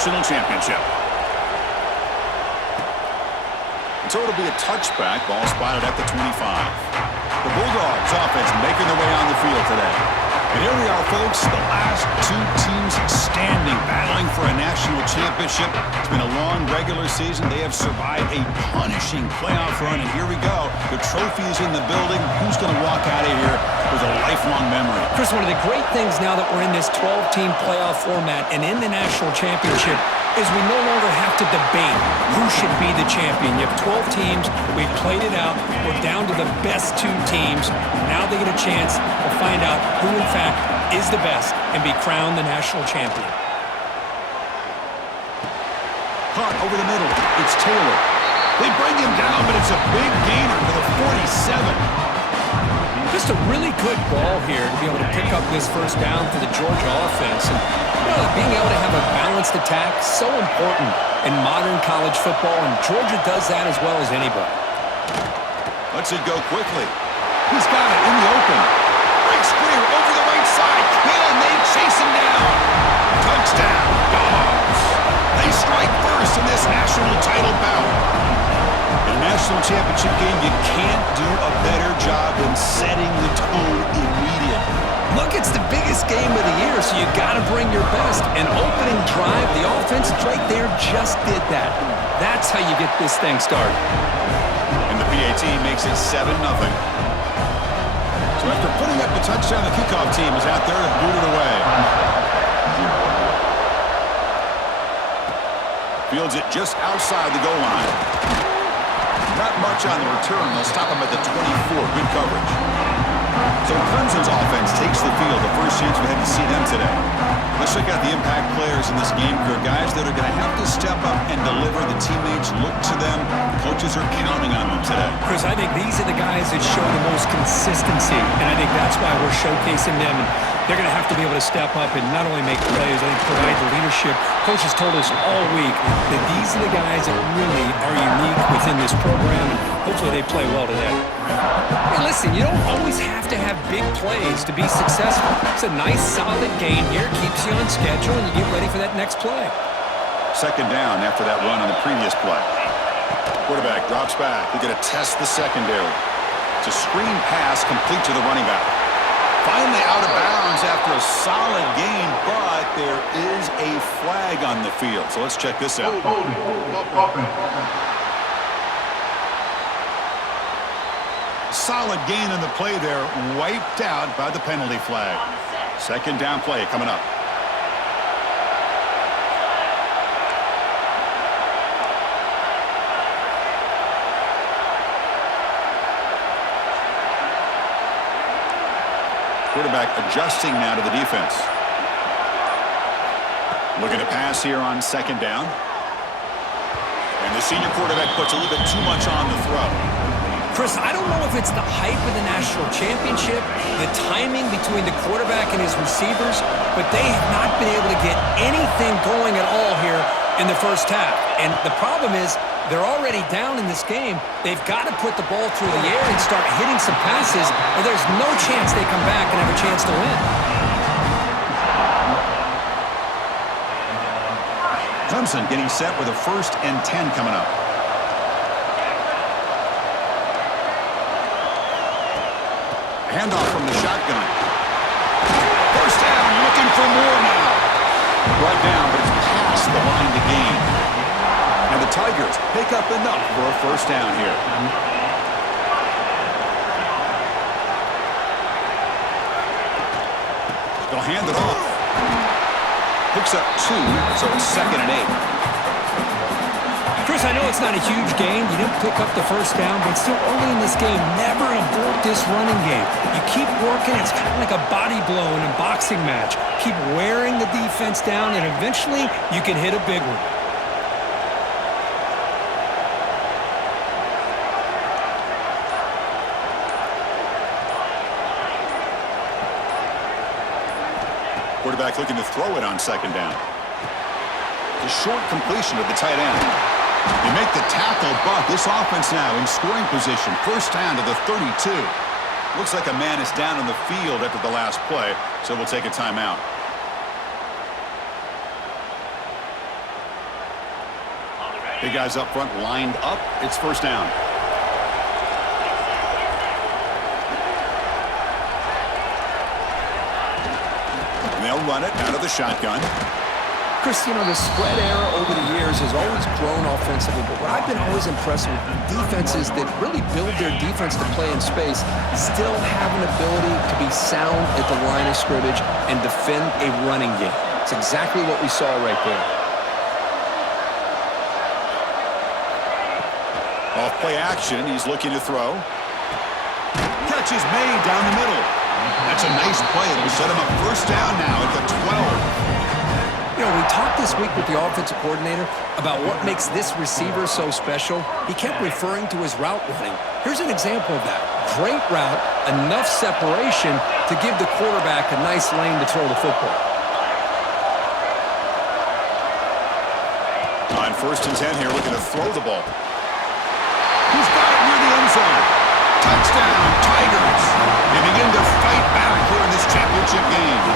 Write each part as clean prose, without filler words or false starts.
national championship. So it'll be a touchback. Ball spotted at the 25. The Bulldogs offense making their way on the field today. And here we are, folks, the last two teams standing, battling for a national championship. It's been a long regular season. They have survived a punishing playoff run, and here we go. The trophy is in the building. Who's going to walk out of here with a lifelong memory? Chris, one of the great things now that we're in this 12-team playoff format and in the national championship is we no longer have to debate who should be the champion. You have 12 teams. We've played it out. We're down to the best two teams. Now they get a chance to find out who, in fact, is the best and be crowned the national champion. Caught over the middle. It's Taylor. They bring him down, but it's a big gainer for the 47. Just a really good ball here to be able to pick up this first down for the Georgia offense. And being able to have a balanced attack, so important in modern college football, and Georgia does that as well as anybody. Lets it go quickly. He's got it in the open. Breaks clear over the right side. Can they chase him down? Touchdown, Dogs. They strike first in this national title bout. In a national championship game, you can't do a better job than setting the tone immediately. Look, it's the biggest game of the year, so you got to bring your best. An opening drive, the offense right there just did that. That's how you get this thing started. And the PAT makes it 7-0. So after putting up the touchdown, the kickoff team is out there to boot it away. Fields it just outside the goal line. Not much on the return. They'll stop him at the 24. Good coverage. So Clemson's offense takes the field. The first chance we had to see them today. Let's check out the impact players in this game. There are guys that are going to have to step up and deliver. The teammates look to them. Coaches are counting on them today. Chris, I think these are the guys that show the most consistency, and I think that's why we're showcasing them. And they're going to have to be able to step up and not only make plays, I think provide the leadership. Coaches told us all week that these are the guys that really are unique within this program, and hopefully they play well today. Hey, listen, you don't always have to have big plays to be successful. It's a nice, solid gain here. Keeps you on schedule, and you get ready for that next play. Second down after that run on the previous play. Quarterback drops back. They're going to test the secondary. It's a screen pass complete to the running back. Finally out of bounds after a solid gain, but there is a flag on the field. So let's check this out. Solid gain in the play there, wiped out by the penalty flag. Second down play coming up. Quarterback adjusting now to the defense. Looking to pass here on second down. And the senior quarterback puts a little bit too much on the throw. Chris, I don't know if it's the hype of the national championship, the timing between the quarterback and his receivers, but they have not been able to get anything going at all here in the first half. And the problem is they're already down in this game. They've got to put the ball through the air and start hitting some passes, or there's no chance they come back and have a chance to win. Clemson getting set with a 1st and 10 coming up. Handoff from the shotgun. First down, looking for more now. Brought down, but it's past the line to gain. And the Tigers pick up enough for a first down here. They'll hand it off. Picks up 2, so it's 2nd and 8. Chris, I know it's not a huge game. You didn't pick up the first down, but still early in this game, never abort this running game. You keep working. It's kind of like a body blow in a boxing match. Keep wearing the defense down, and eventually you can hit a big one. Quarterback looking to throw it on second down. The short completion of the tight end. They make the tackle, but this offense now in scoring position. First down to the 32. Looks like a man is down on the field after the last play, so we'll take a timeout. Big guys up front lined up. It's first down. And they'll run it out of the shotgun. Chris, you know, the spread era over the years has always grown offensively, but what I've been always impressed with defenses that really build their defense to play in space still have an ability to be sound at the line of scrimmage and defend a running game. It's exactly what we saw right there. Off play action, he's looking to throw. Catch is made down the middle. That's a nice play. It'll set him up first down now at the 12. You know, we talked this week with the offensive coordinator about what makes this receiver so special. He kept referring to his route running. Here's an example of that. Great route, enough separation to give the quarterback a nice lane to throw the football. On 1st and 10 here, looking to throw the ball. He's got it near the end zone. Touchdown, Tigers. They begin to fight back here in this championship game.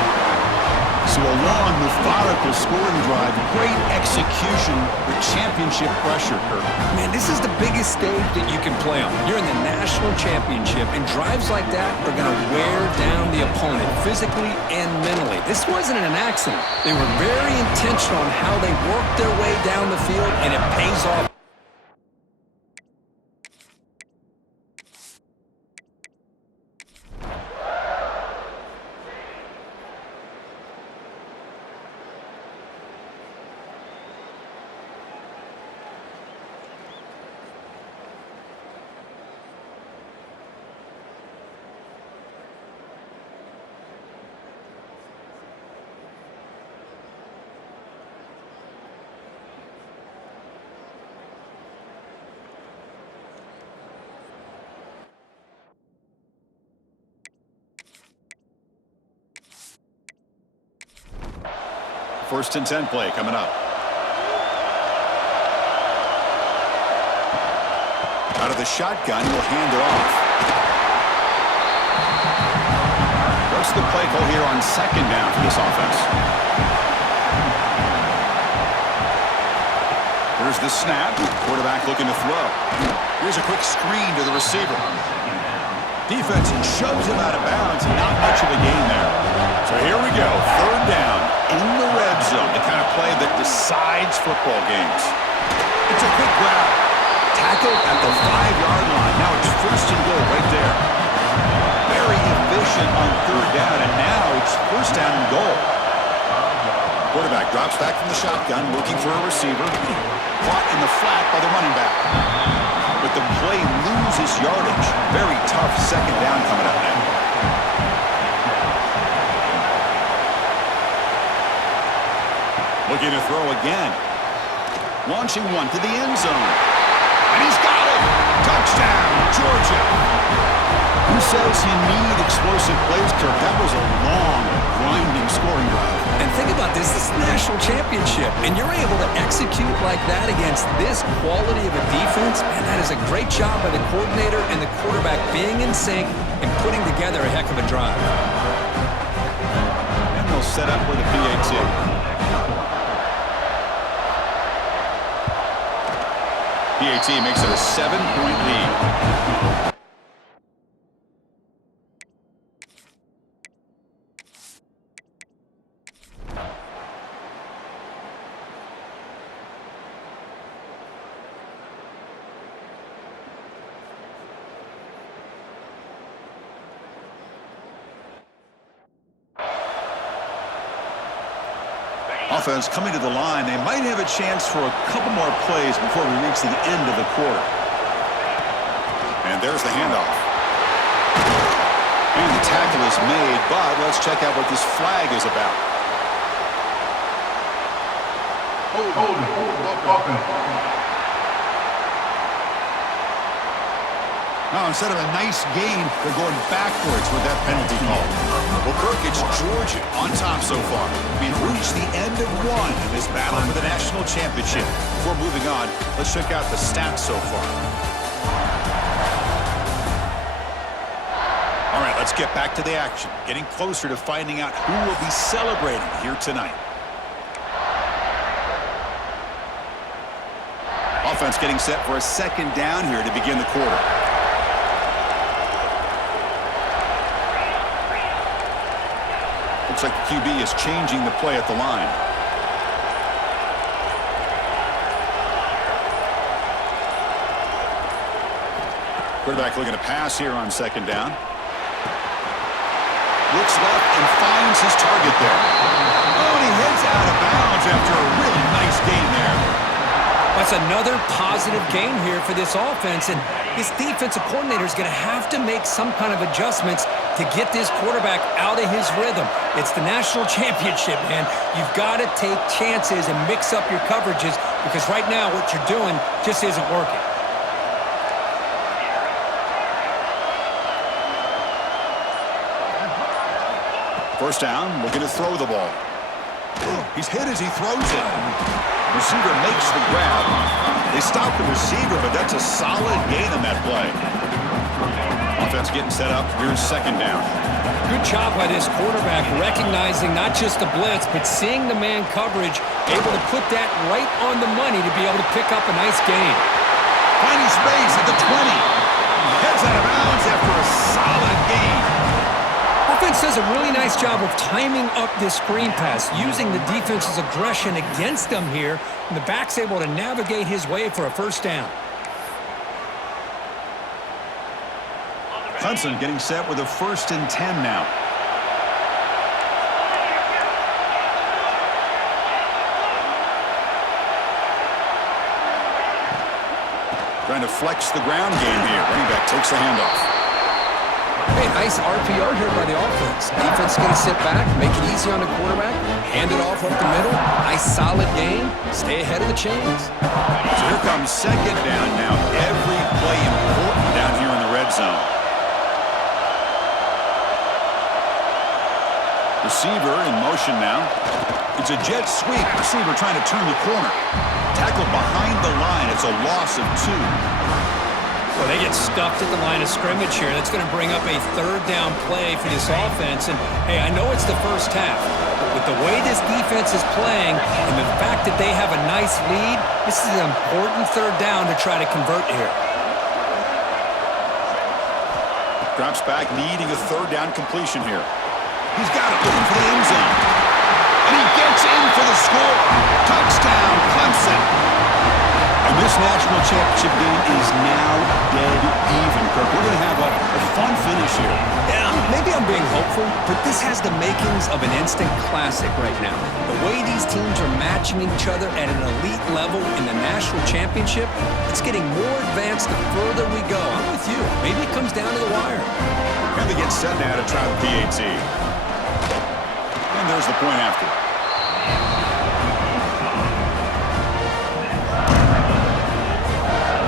So a long, methodical scoring drive, great execution with championship pressure, Kirk. Man, this is the biggest stage that you can play on. You're in the national championship, and drives like that are going to wear down the opponent physically and mentally. This wasn't an accident. They were very intentional on how they worked their way down the field, and it pays off. First and 10 play coming up. Out of the shotgun, he'll hand it off. What's the play call here on 2nd down for this offense? Here's the snap. Quarterback looking to throw. Here's a quick screen to the receiver. Defense shoves him out of bounds. Not much of a gain there. So here we go. 3rd down in the red zone. The kind of play that decides football games. It's a quick grab. Tackled at the 5-yard line. Now it's 1st and goal right there. Very efficient on 3rd down, and now it's 1st down and goal. Quarterback drops back from the shotgun, looking for a receiver. Caught in the flat by the running back. But the play loses yardage. Very tough 2nd down coming up now. Looking to throw again. Launching one to the end zone. And he's got it! Touchdown, Georgia! Who says you need explosive plays, Kirk? That was a long, grinding scoring drive. And think about this. This is the national championship, and you're able to execute like that against this quality of a defense, and that is a great job by the coordinator and the quarterback being in sync and putting together a heck of a drive. And they'll set up with a PAT. PAT makes it a 7-point lead. Offense coming to the line. They might have a chance for a couple more plays before we reach the end of the quarter. And there's the handoff. And the tackle is made, but let's check out what this flag is about. Hold it. Now, instead of a nice gain, they're going backwards with that penalty call. Well, Kirk, it's Georgia on top so far. We've reached the end of one in this battle for the national championship. Before moving on, let's check out the stats so far. All right, let's get back to the action. Getting closer to finding out who will be celebrating here tonight. offense getting set for a second down here to begin the quarter. Looks like the QB is changing the play at the line. Quarterback looking to pass here on second down. Looks left and finds his target there. Oh, and he heads out of bounds after a really nice gain there. That's another positive gain here for this offense, and this defensive coordinator is going to have to make some kind of adjustments to get this quarterback out of his rhythm. It's the national championship, man. You've got to take chances and mix up your coverages because right now what you're doing just isn't working. First down, looking to throw the ball. He's hit as he throws it. Receiver makes the grab. They stop the receiver, but that's a solid gain on that play. Offense getting set up. Here's second down. Good job by this quarterback recognizing not just the blitz, but seeing the man coverage, able to put that right on the money to be able to pick up a nice gain. Finding space at the 20. Heads out of bounds after a solid gain. Offense does a really nice job of timing up this screen pass, using the defense's aggression against them here, and the back's able to navigate his way for a first down. Clemson getting set with a 1st and 10 now. Trying to flex the ground game here. Running back takes the handoff. Hey, nice RPO here by the offense. Defense is going to sit back, make it easy on the quarterback, hand it off up the middle. Nice solid game. Stay ahead of the chains. So here comes second down now. Every play important down here in the red zone. Receiver in motion now. It's a jet sweep. Receiver trying to turn the corner. Tackled behind the line. It's a loss of 2. Well, they get stuffed at the line of scrimmage here. That's going to bring up a third down play for this offense. And, hey, I know it's the first half, but with the way this defense is playing and the fact that they have a nice lead, this is an important third down to try to convert here. Drops back, needing a third down completion here. He's got it, looking for the end zone. And he gets in for the score. Touchdown, Clemson. And this national championship game is now dead even, Kirk. We're going to have a fun finish here. Yeah, maybe I'm being hopeful, but this has the makings of an instant classic right now. The way these teams are matching each other at an elite level in the national championship, it's getting more advanced the further we go. I'm with you. Maybe it comes down to the wire. And they get set now to try the PAT. And there's the point after.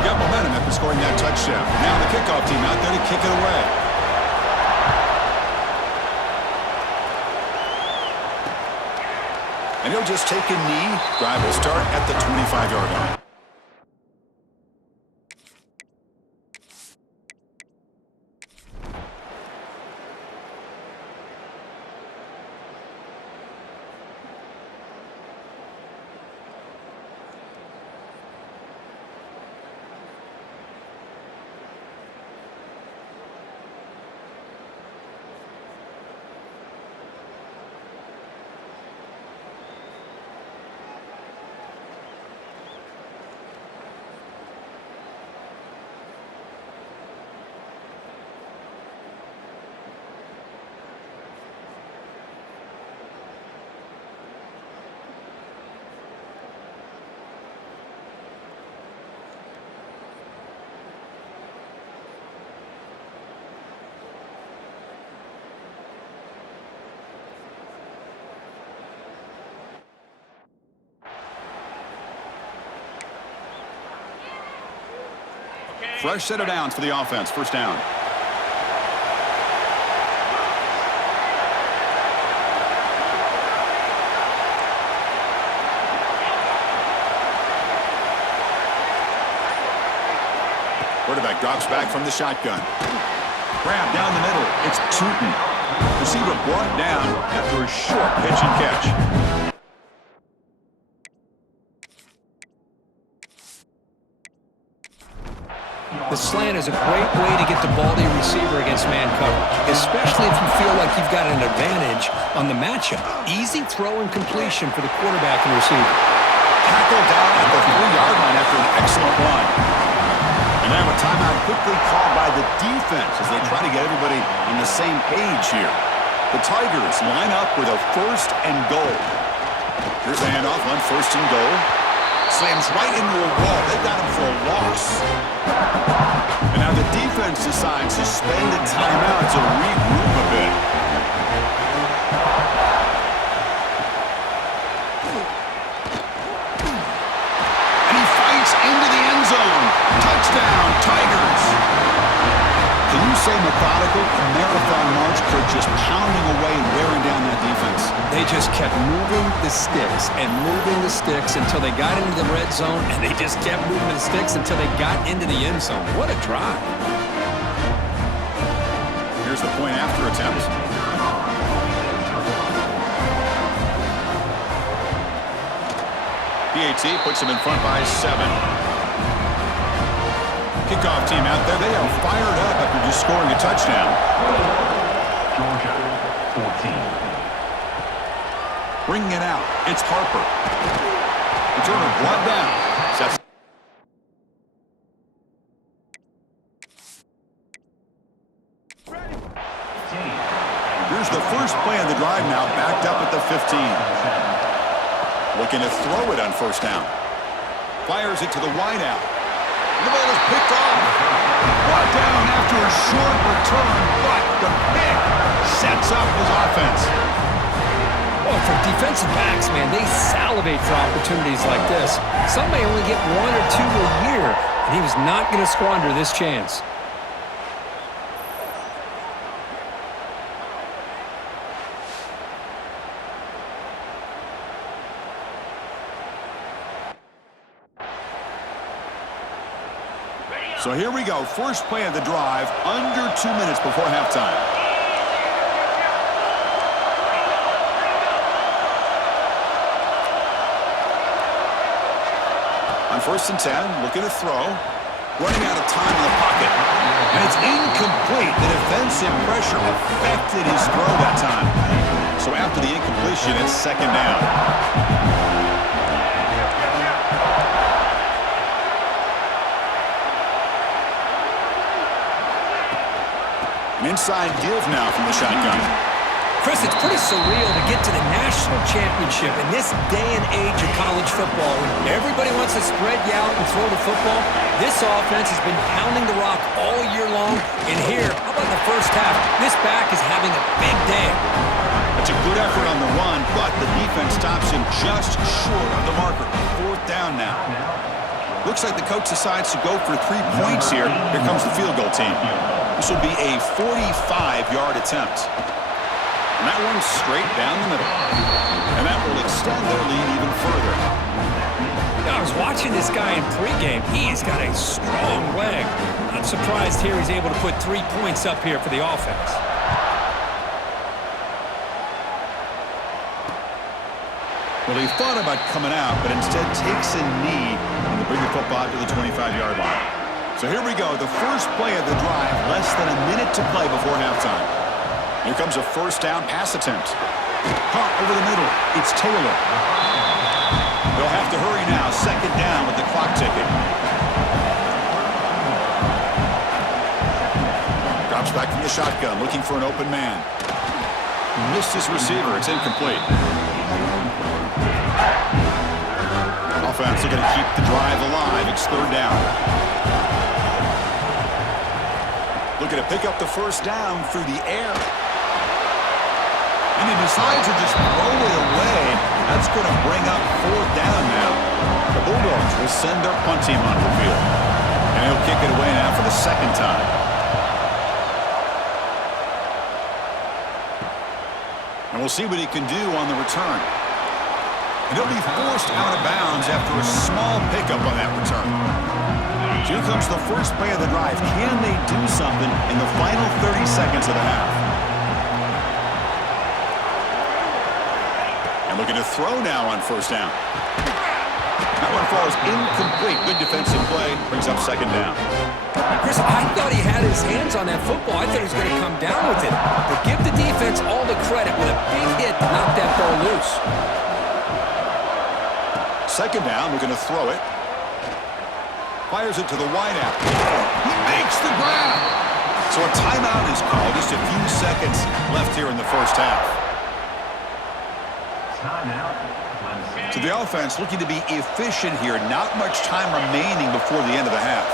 Got momentum after scoring that touchdown. Now the kickoff team out there to kick it away. And he'll just take a knee. Drive will start at the 25-yard line. Fresh set of downs for the offense. First down. Quarterback drops back from the shotgun. Grab down the middle. It's Tootin. Receiver brought down after a short pitch and catch. The slant is a great way to get the ball to your receiver against man coverage, especially if you feel like you've got an advantage on the matchup. Easy throw and completion for the quarterback and receiver. Tackled down at the 3-yard line after an excellent run. And now a timeout quickly called by the defense as they try to get everybody on the same page here. The Tigers line up with a 1st and goal. Here's the handoff on 1st and goal. Slams right into a wall. They got him for a loss. And now the defense decides to spend a timeout to regroup a bit. And he fights into the end zone. Touchdown, Tigers. Can you say methodical? A marathon march for just pounding away and wearing down that defense. They just kept moving the sticks and moving the sticks until they got into the red zone, and they just kept moving the sticks until they got into the end zone. What a drive. Here's the point after attempt. PAT puts him in front by 7. Kickoff team out there. They are fired up after just scoring a touchdown. Georgia, 14. Bringing it out. It's Harper. Returner brought down. Sets. Here's the first play of the drive now, backed up at the 15. Looking to throw it on 1st down. Fires it to the wideout. The ball is picked off. Brought down after a short return, but the pick sets up his offense. Well, for defensive backs, man, they salivate for opportunities like this. Some may only get 1 or 2 a year, and he was not going to squander this chance. So here we go. First play of the drive, under 2 minutes before halftime. On 1st and 10, looking to throw. Running out of time in the pocket. And it's incomplete. The defensive pressure affected his throw that time. So after the incompletion, it's 2nd down. An inside give now from the shotgun. Chris, it's pretty surreal to get to the national championship in this day and age of college football when everybody wants to spread you out and throw the football. This offense has been pounding the rock all year long. And here, how about the first half? This back is having a big day. It's a good effort on the run, but the defense stops him just short of the marker. 4th down now. Looks like the coach decides to go for 3 points here. Here comes the field goal team. This will be a 45-yard attempt. And that one's straight down the middle. And that will extend their lead even further. I was watching this guy in pregame. He's got a strong leg. Not surprised here he's able to put 3 points up here for the offense. Well, he thought about coming out, but instead takes a knee and will bring the football to the 25-yard line. So here we go, the first play of the drive, less than a minute to play before halftime. Here comes a 1st down pass attempt. Caught over the middle, it's Taylor. They'll have to hurry now, 2nd down with the clock ticking. Drops back from the shotgun, looking for an open man. Missed his receiver, it's incomplete. Offense looking to keep the drive alive, it's 3rd down. Looking to pick up the 1st down through the air. And he decides to just throw it away. That's going to bring up 4th down now. The Bulldogs will send their punt team onto the field. And he'll kick it away now for the 2nd time. And we'll see what he can do on the return. And he'll be forced out of bounds after a small pickup on that return. Here comes the first play of the drive. Can they do something in the final 30 seconds of the half? And looking to throw now on 1st down. That one falls incomplete. Good defensive play. Brings up second down. Chris, I thought he had his hands on that football. I thought he was going to come down with it. But give the defense all the credit with a big hit to knock that ball loose. Second down, we're going to throw it. Fires it to the wideout. He makes the grab. So a timeout is called. Just a few seconds left here in the first half. So the offense looking to be efficient here. Not much time remaining before the end of the half.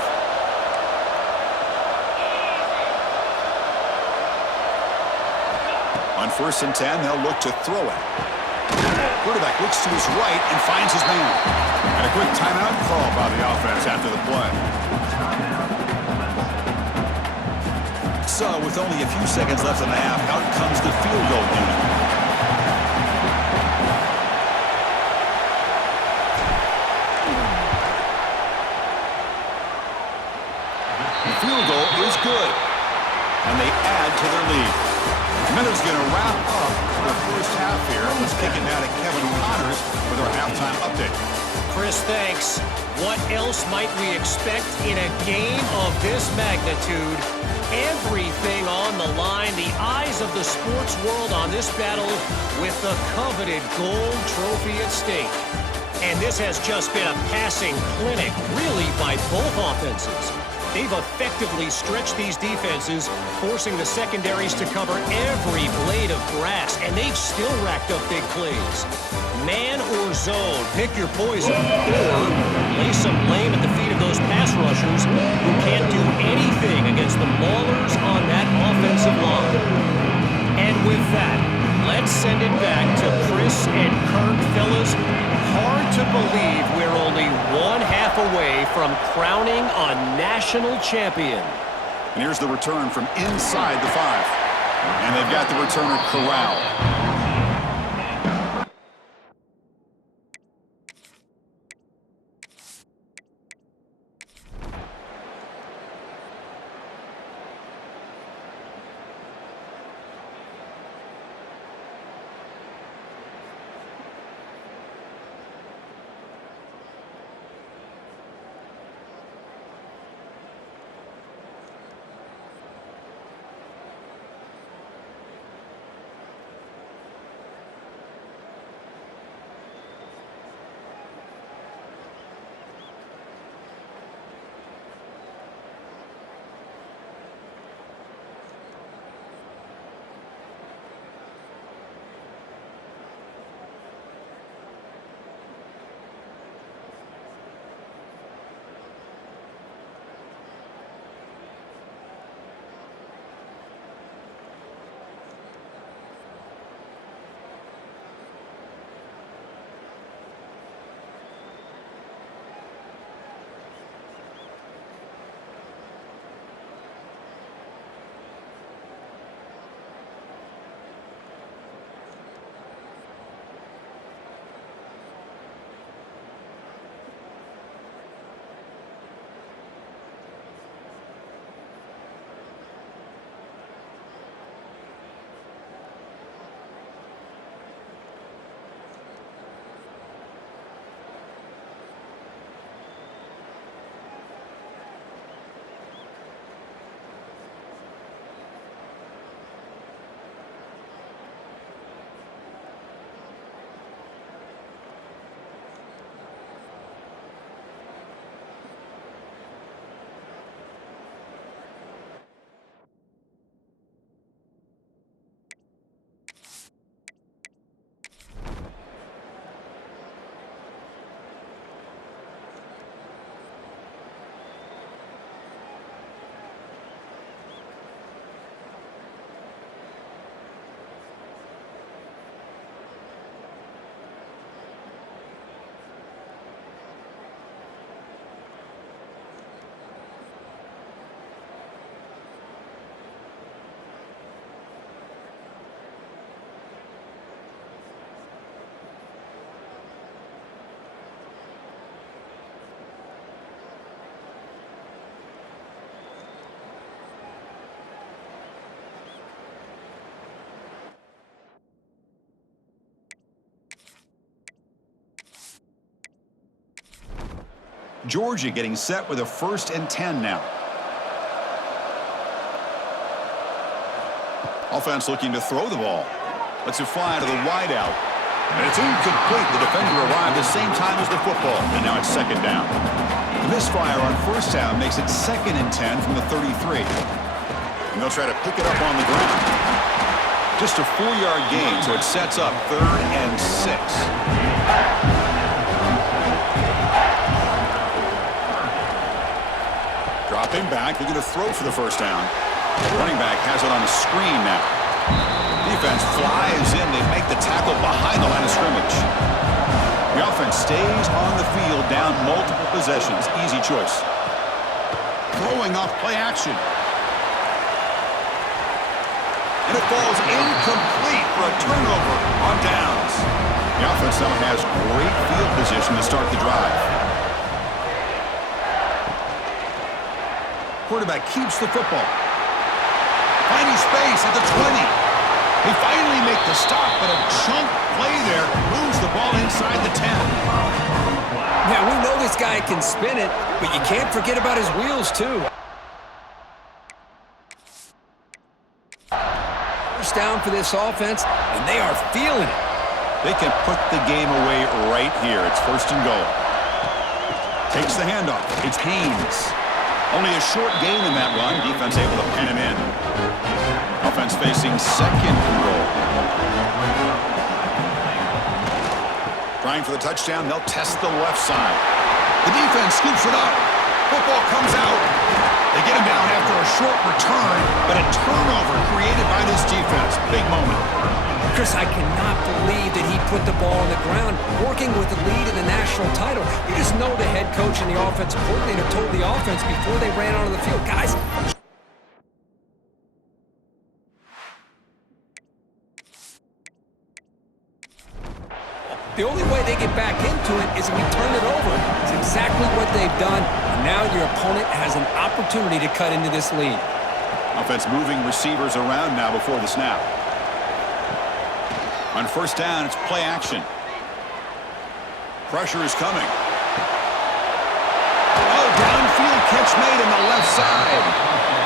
On 1st and 10, they'll look to throw it. Quarterback looks to his right and finds his man. And a quick timeout call by the offense after the play. So with only a few seconds left in the half, out comes the field goal unit. The field goal is good. And they add to their lead. Miller's going to wrap up the first half here. Let's kick it now to Kevin Connors with our halftime update. Chris, thanks. What else might we expect in a game of this magnitude? Everything on the line, the eyes of the sports world on this battle with the coveted gold trophy at stake. And this has just been a passing clinic, really, by both offenses. They've effectively stretched these defenses, forcing the secondaries to cover every blade of grass, and they've still racked up big plays. Man or zone, pick your poison, or lay some blame at the feet of those pass rushers who can't do anything against the maulers on that offensive line. And with that, let's send it back to Chris and Kirk. Fellas, hard to believe we're only one half away from crowning a national champion. And here's the return from inside the 5. And they've got the returner corralled. Georgia getting set with a 1st and 10 now. Offense looking to throw the ball. Lets it fly to the wideout. And it's incomplete. The defender arrived the same time as the football. And now it's 2nd down. The misfire on 1st down makes it 2nd and 10 from the 33. And they'll try to pick it up on the ground. Just a 4-yard gain, so it sets up 3rd and 6. Dropping back, looking to throw for the 1st down. The running back has it on a screen now. Defense flies in. They make the tackle behind the line of scrimmage. The offense stays on the field, down multiple possessions. Easy choice. Throwing off play action. And it falls incomplete for a turnover on downs. The offense now has great field position to start the drive. Quarterback keeps the football. Finding space at the 20. They finally make the stop, but a chunk play there moves the ball inside the 10. Now, we know this guy can spin it, but you can't forget about his wheels, too. 1st down for this offense, and they are feeling it. They can put the game away right here. It's 1st and goal. Takes the handoff. It's Haynes. Only a short gain in that run. Defense able to pen him in. Offense facing 2nd and goal. Trying for the touchdown. They'll test the left side. The defense scoops it up. Football comes out. They get him down after a short return, but a turnover created by this defense. Big moment. Chris, I cannot believe that he put the ball on the ground, working with the lead in the national title. You just know the head coach and the offensive coordinator told the offense before they ran onto the field, guys, the only way they get back into it is if we turn it over. It's exactly what they've done, and now your opponent has an opportunity to cut into this lead. Offense moving receivers around now before the snap. On 1st down, it's play action. Pressure is coming. Oh, downfield catch made on the left side.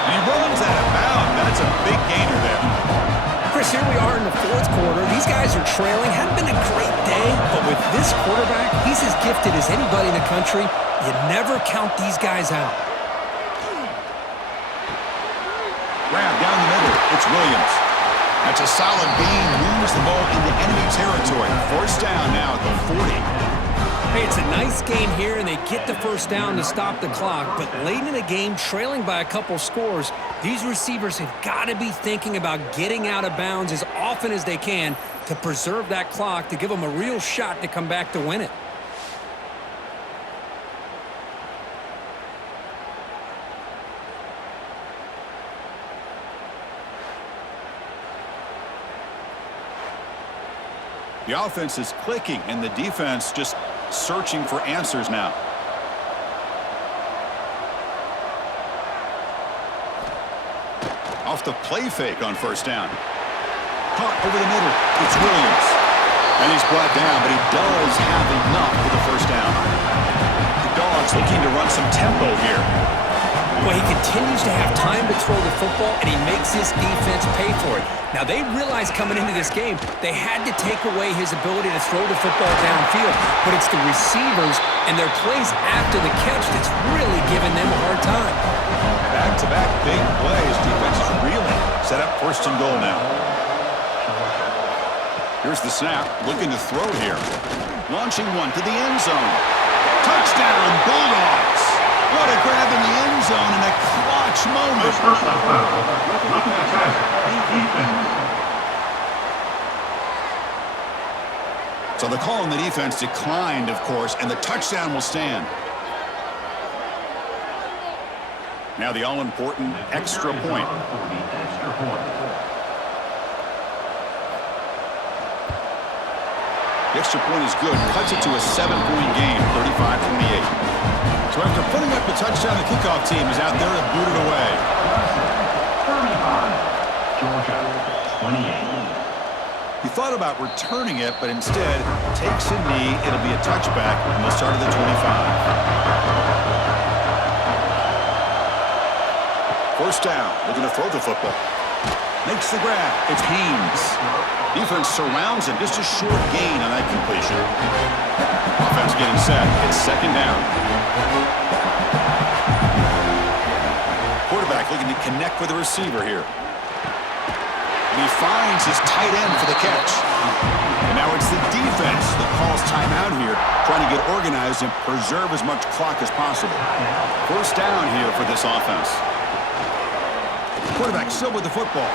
And he runs out of bounds. That's a big gainer there. Chris, here we are in the 4th quarter. These guys are trailing. Hadn't been a great day, but with this quarterback, he's as gifted as anybody in the country. You never count these guys out. Grab down the middle. It's Williams. That's a solid gain. Moves the ball into enemy territory. 1st down now at the 40. Hey, it's a nice gain here, and they get the 1st down to stop the clock. But late in the game, trailing by a couple scores, these receivers have got to be thinking about getting out of bounds as often as they can to preserve that clock, to give them a real shot to come back to win it. The offense is clicking, and the defense just searching for answers now. Off the play fake on 1st down. Caught over the middle. It's Williams. And he's brought down, but he does have enough for the 1st down. The Dogs looking to run some tempo here. Well, he continues to have time to throw the football, and he makes his defense pay for it. Now, they realized coming into this game they had to take away his ability to throw the football downfield, but it's the receivers and their plays after the catch that's really giving them a hard time. Back-to-back big plays. Defense is reeling. Set up 1st and goal now. Here's the snap. Looking to throw here. Launching one to the end zone. Touchdown, Bulldogs. What a grab in the end zone in a clutch moment. Looking at that, defense. So the call on the defense declined, of course, and the touchdown will stand. Now the all-important extra point. The extra point is good. Cuts it to a 7-point game, 35-28. So after putting up the touchdown, the kickoff team is out there to boot it away. 35, Georgia, 28. He thought about returning it, but instead takes a knee. It'll be a touchback, and they'll start at the 25. First down, looking to throw the football. Makes the grab. It's Haynes. Defense surrounds him. Just a short gain on that completion. Offense getting set. It's second down. Quarterback looking to connect with the receiver here. And he finds his tight end for the catch. And now it's the defense that calls timeout here, trying to get organized and preserve as much clock as possible. First down here for this offense. Quarterback still with the football.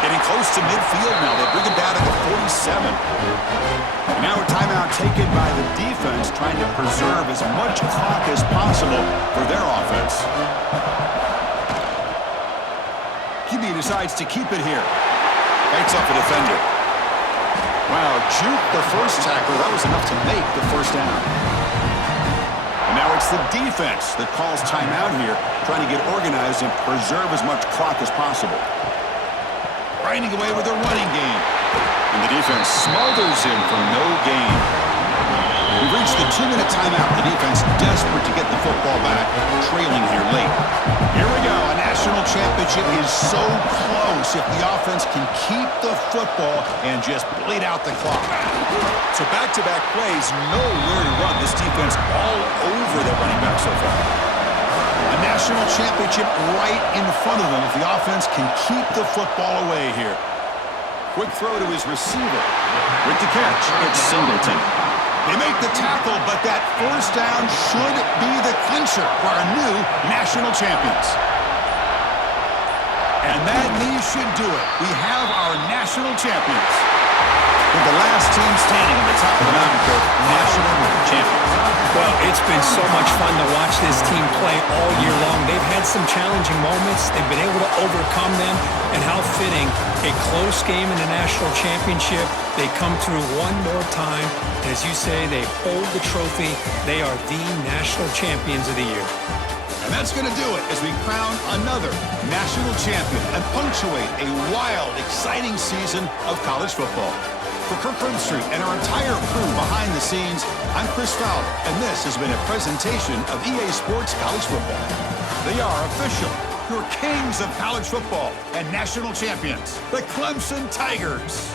Getting close to midfield now. They bring him down at the 47. And now a timeout taken by the defense, trying to preserve as much clock as possible for their offense. QB decides to keep it here. Fights off a defender. Wow, juke the first tackle. That was enough to make the first down. And now it's the defense that calls timeout here, trying to get organized and preserve as much clock as possible. Grinding away with a running game. And the defense smothers him for no gain. We've reached the 2-minute timeout. The defense desperate to get the football back, trailing here late. Here we go. A national championship is so close if the offense can keep the football and just bleed out the clock. So back-to-back plays, nowhere to run. This defense all over the running back so far. A national championship right in front of them if the offense can keep the football away here. Quick throw to his receiver. With the catch, it's Singleton. They make the tackle, but that first down should be the clincher for our new national champions. And that knee should do it. We have our national champions. With the last team standing on the top of the mountain for national champions. Well, it's been so much fun to watch this team play all year long. They've had some challenging moments. They've been able to overcome them. And how fitting, a close game in the national championship. They come through one more time. And as you say, they hold the trophy. They are the national champions of the year. And that's going to do it as we crown another national champion and punctuate a wild, exciting season of college football. For Kirk Herbstreit and our entire crew behind the scenes, I'm Chris Fowler, and this has been a presentation of EA Sports College Football. They are official, your kings of college football and national champions, the Clemson Tigers.